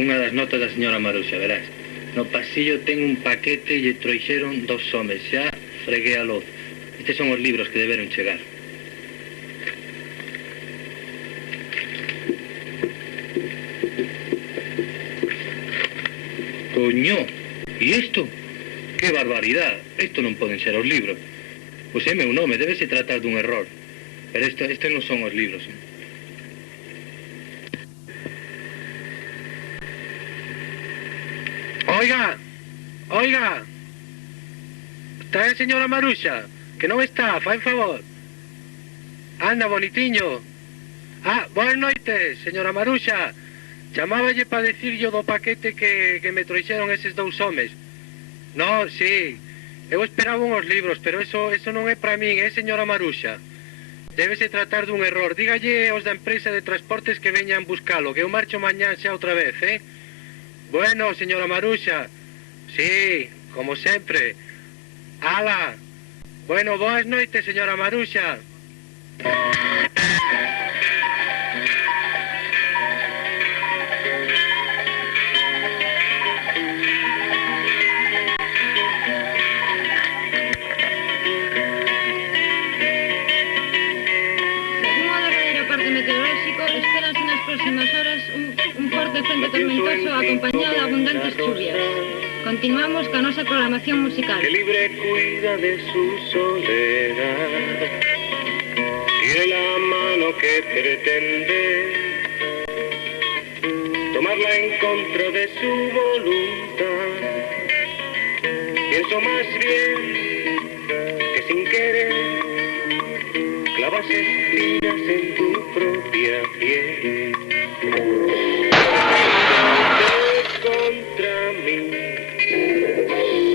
Unha das notas da señora Maruxa, verás. No pasillo ten un paquete e lle trouxeron 2 homes. Xa freguei a luz. Estes son os libros que deberon chegar. Coño, e isto? Que barbaridade. Isto non poden ser os libros. Pois é meu nome, debese tratar dun error. Pero estes non son os libros. Oiga, está a señora Maruxa, que non está, fai favor. Anda, bonitiño. Boas noites, señora Maruxa. Chamáballe para decirlo do paquete que me trouxeron eses 2 homes. Non, sí, eu esperaba uns libros, pero eso non é para min, señora Maruxa. Débese tratar dun error. Dígalle aos da empresa de transportes que veñan buscalo, que eu marcho mañán xa outra vez, Bueno, señora Maruxa. Sí, como sempre. Ala. Bueno, boas noites, señora Maruxa. Espéranse nas próximas horas un forte frente tormentoso acompañado de abundantes lluvias. Continuamos con nosa programación musical. Que libre cuida de su soledad. Tiene la mano que pretende tomarla en contra de su voluntad. Pienso más bien que sin querer clavas espinas en tu propia piel. Contra mí,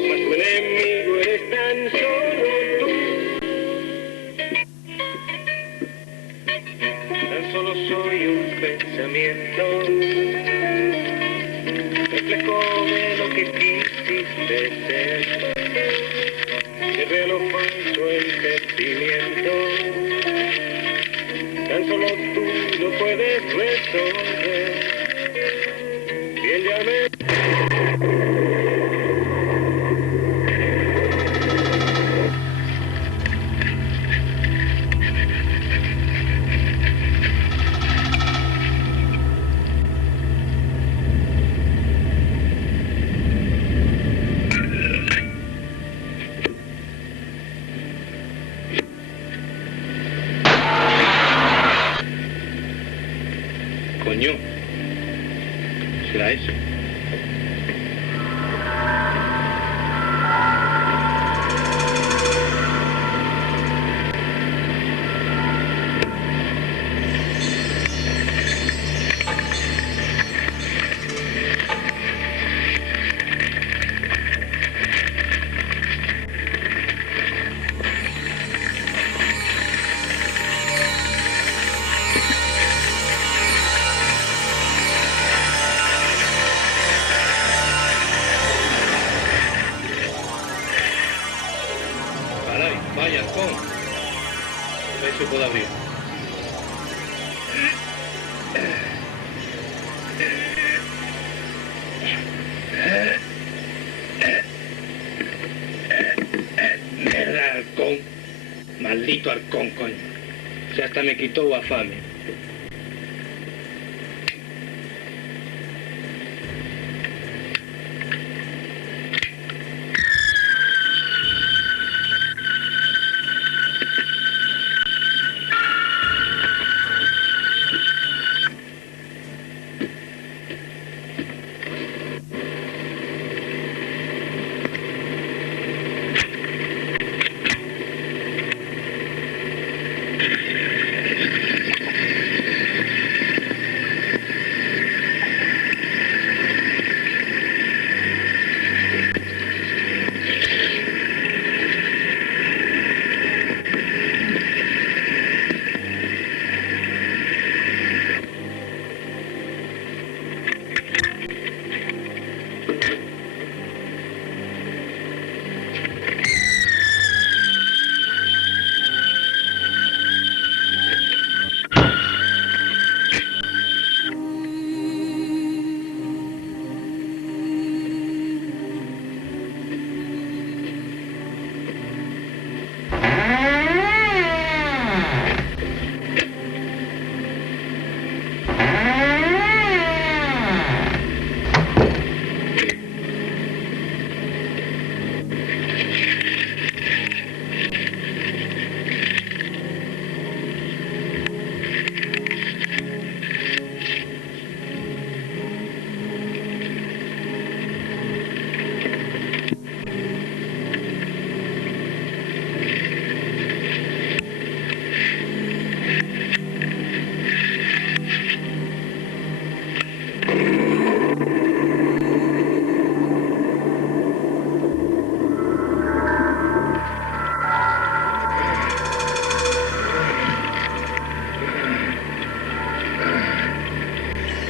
mas tu enemigo eres tan solo tú. Tan solo soy un pensamiento, reflejo de lo que quisiste ser. De velo falso el sentimiento. Tan solo tú lo puedes resolver. Bien, ya me... Coño, será eso. Vaya, Arcón. A ver si puedo abrir. Merda, Arcón. Maldito Arcón, coño. Se hasta me quitou a fame.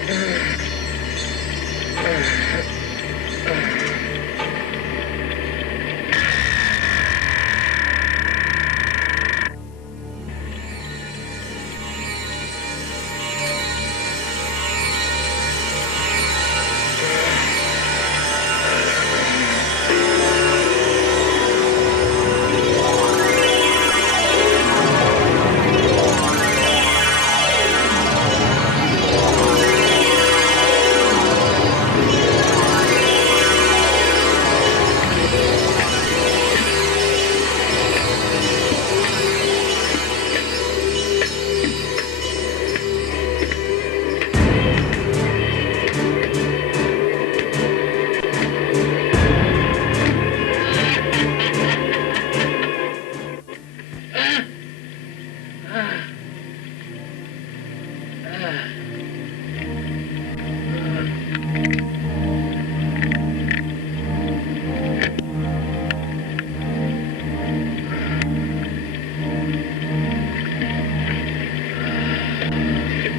Qué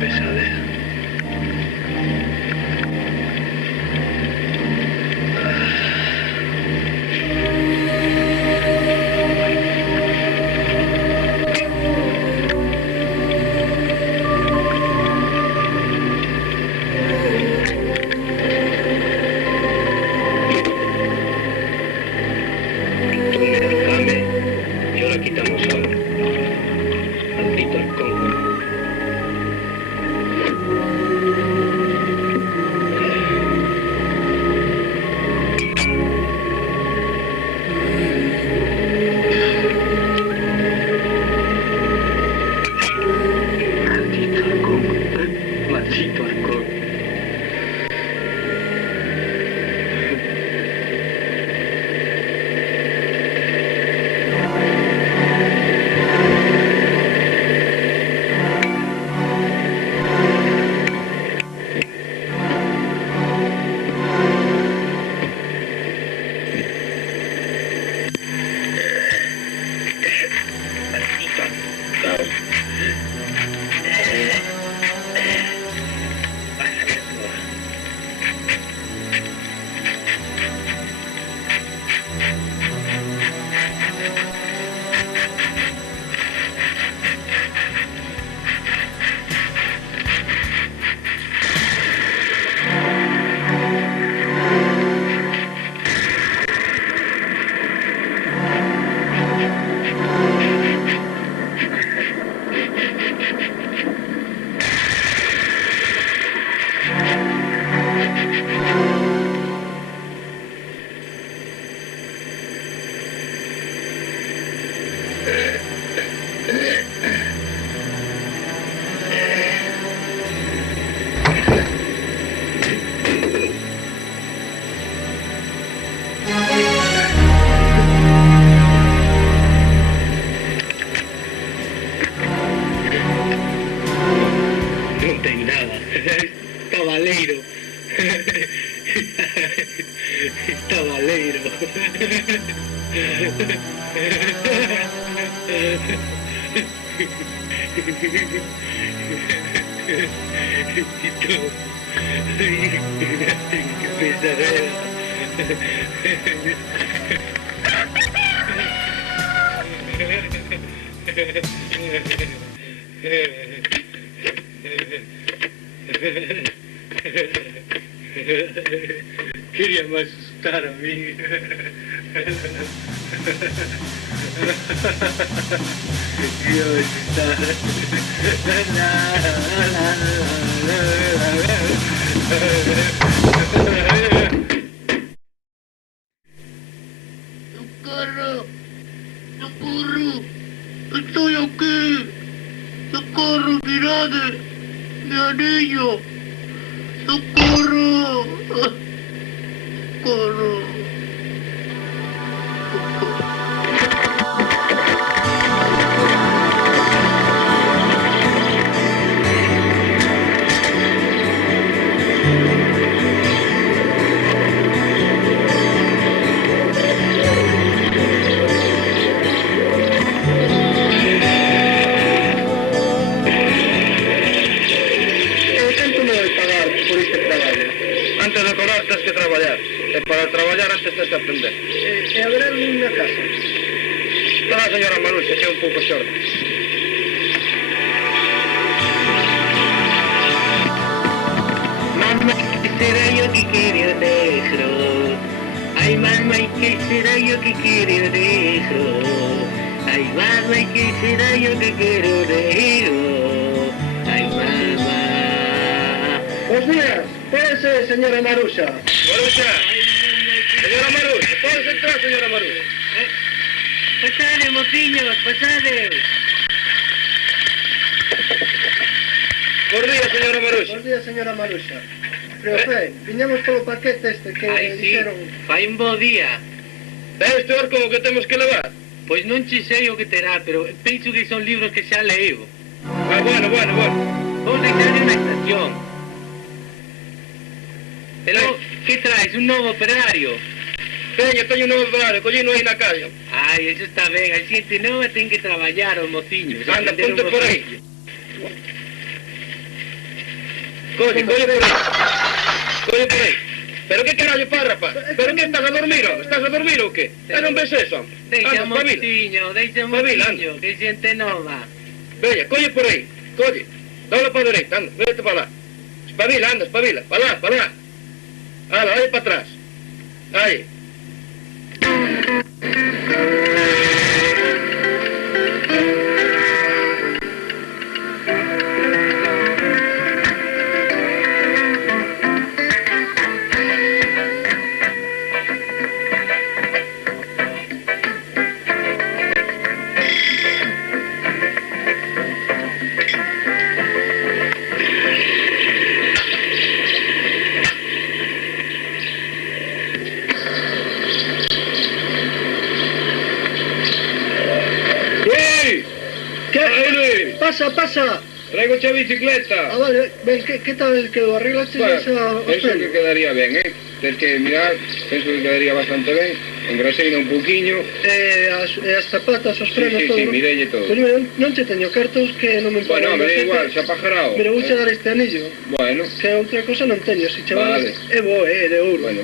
pesadez. Tú me dame, yo la quitamos ahora. Maldito halcón. Maldito halcón. Maldito halcón. Maldito halcón. No tem nada. Cavaleiro. Cavaleiro. Qué pesadera. Quería me asustar a mí. Quería me asustar. ¡Socorro! ¡Socorro! ¡Estoy aquí! ¡Socorro, mirad! ¡Mi anillo! ¡Socorro! ¡Socorro! El centro no debe pagar. por este traballo. Antes de cobrar tens que traballar. E para traballar antes tens que aprender. E haberá algún na casa? Está a señora Maruxa, que é un pouco xorda. Mamá, ¿qué será yo que quiero negro? Ay, mamá, ¿y qué será yo que quiero negro? Ay, mamá, ¿y qué será yo que quiero negro? Ay, mamá. Buenos días, póngase, señora Maruxa. Maruxa! Señora Maruxa, podes entrar, señora Maruxa. Pasade, mociños, pasade. Por día, señora Maruxa. Buenos días, señora Maruxa. Preofe, viñamos polo paquete este que Ai, sí, dixeron... fai un bo día. Este orco o que temos que levar? Pois non che sei o que terá, pero penso que son libros que xa leio. Ah, bueno. Vou deixarle na estación. E logo, que traes? Un novo operario? Teño un novo horario, collino aí na calle. Ai, eso está ben, a xente nova ten que traballar, os mociños. Anda, aprender ponte un por aí. oficio. Colle por aí. Pero que carallo faz, rapaz? Pero que estás a dormir, home? Estás a dormir ou que? E non ves eso, home? Deixa Anda, espabila. mociño, anda. que xente nova. Veña, colle por aí, colle. Dobla para a dereita, anda, vete para lá. Espabila, anda, espabila. Para lá. Ala, vai para atrás. Aí. Pasa. Traigo a bicicleta. Ah, vale, ven, ¿qué tal quedó? ¿Arreglaste Bueno, esa penso hostel? que quedaría ben, Tens que mirar, penso que quedaría bastante ben. Engraseina un pouquiño. As zapatas, os frenos, Sí, todo, ¿no? mirelle todo. Pois mira, non che teño cartos que non me Bueno, pagan. me da igual, xa pajarao. Pero vou che dar este anillo, Bueno, que outra cosa non teño. Se che Vale. é bo, de ouro. bueno,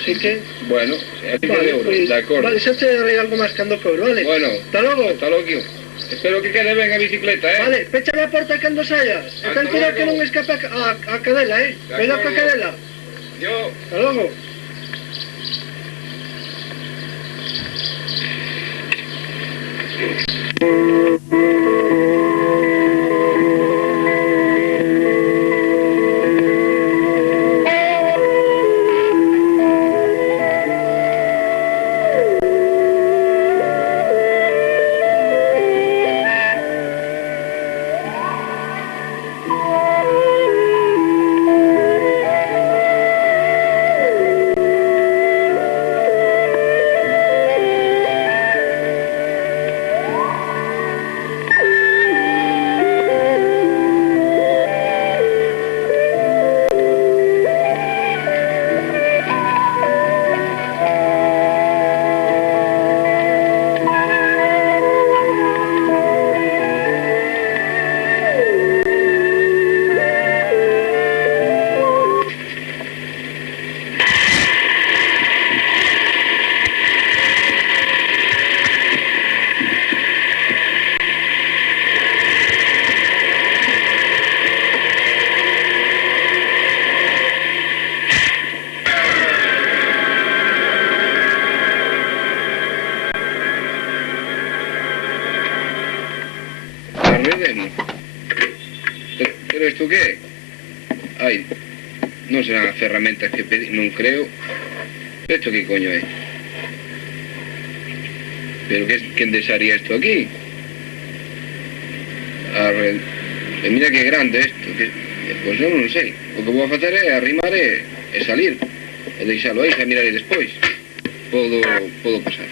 Así que... bueno, aquí de euro, pois, de acordo. vale, xa te darei algo máis cando cobro, vale? Bueno, Hasta logo. hasta logo. Espero que quede ben a bicicleta, Vale, péchame a porta cando saias. E Hasta ten cuidado que logo. non escape a cadela, De Cuidado ca acordo. cadela. Yo... Hasta logo. Arredeno. Pero isto que é? Ai, non serán as ferramentas que pedí, non creo. Isto que coño é? Pero quen deixaría isto aquí? E mira que grande isto, pois eu non sei. O que vou a facer é arrimar e salir. E deixalo aí, xa mirarei despois. Podo pasar.